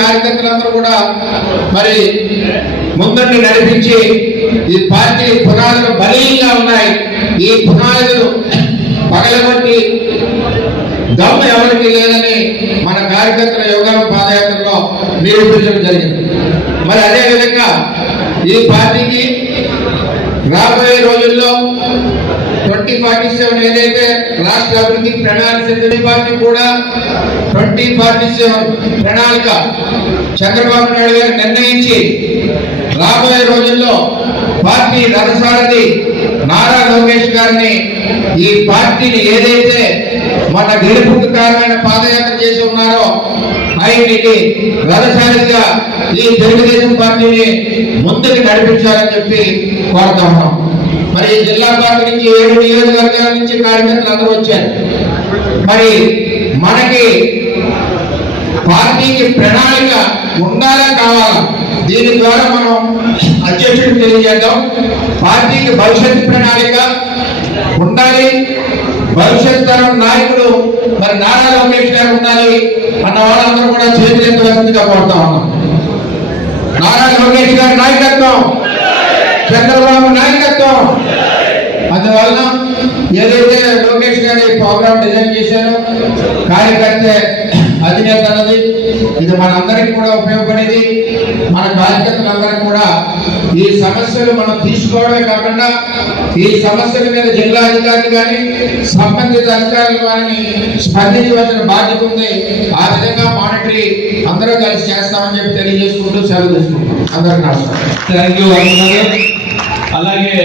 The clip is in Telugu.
కార్యకర్తలందరూ కూడా మరి ముందండి నడిపించి ఈ పార్టీ పునాదులు బలీయంగా ఉన్నాయి. ఈ పునాదులు పగలగొట్టి దమ్ము ఎవరికి లేదని మన కార్యకర్తల యోగాల పాదయాత్రలో నిరూపించడం జరిగింది. మరి అదేవిధంగా ఈ పార్టీకి రాబోయే రోజుల్లో 2047 ఏదైతే రాష్ట్ర అభివృద్ధి ప్రణాళిక పార్టీ కూడా 2047 ప్రణాళిక చంద్రబాబు నాయుడు గారు నిర్ణయించి రాబోయే రోజుల్లో పార్టీ రథసారథి నారా లోకేష్ గారిని ఈ పార్టీని ఏదైతే మన గెలుపుకు కారణమైన పాదయాత్ర చేసి ఉన్నారో ఆయనకి రథసారథిగా ఈ తెలుగుదేశం పార్టీని ముందుకు నడిపించాలని చెప్పి కోరుతా ఉన్నాం. మరి జిల్లా పార్టీ నుంచి 7 నియోజకవర్గాల నుంచి కార్యకర్తలు అందరూ వచ్చారు. మరి మనకి పార్టీకి ప్రణాళిక ఉండాలా కావాలా, దీని ద్వారా మనం అధ్యక్షుడికి తెలియజేద్దాం. పార్టీకి భవిష్యత్ ప్రణాళిక ఉండాలి, భవిష్యత్ తరం నాయకుడు మరి నారా లోకేష్ గారు ఉండాలి అన్న వాళ్ళందరూ కూడా చేతులెత్తవలసిందిగా కోరుతా ఉన్నాం. నారా లోకేష్ గారి నాయకత్వం, చంద్రబాబు నాయకత్వం. అందువలన ఏదైతే లోకేష్ గారి ప్రోగ్రామ్ డిజైన్ చేశారో కార్యకర్త అధినేత అన్నది ఇది మనందరికీ కూడా ఉపయోగపడేది. మన కార్యకర్తలందరికీ కూడా ఈ సమస్యలు మనం తీసుకోవడమే కాకుండా ఈ సమస్యల మీద జిల్లా అధికారులు కానీ సంబంధిత అధికారులు కానీ స్పందించవలసిన బాధ్యత ఉంది. ఆ విధంగా మానిటరీ అందరూ కలిసి చేస్తామని చెప్పి తెలియజేసుకుంటూ సెలవు తీసుకుంటాం. అందరికీ నమస్కారం. Thank you. అలాగే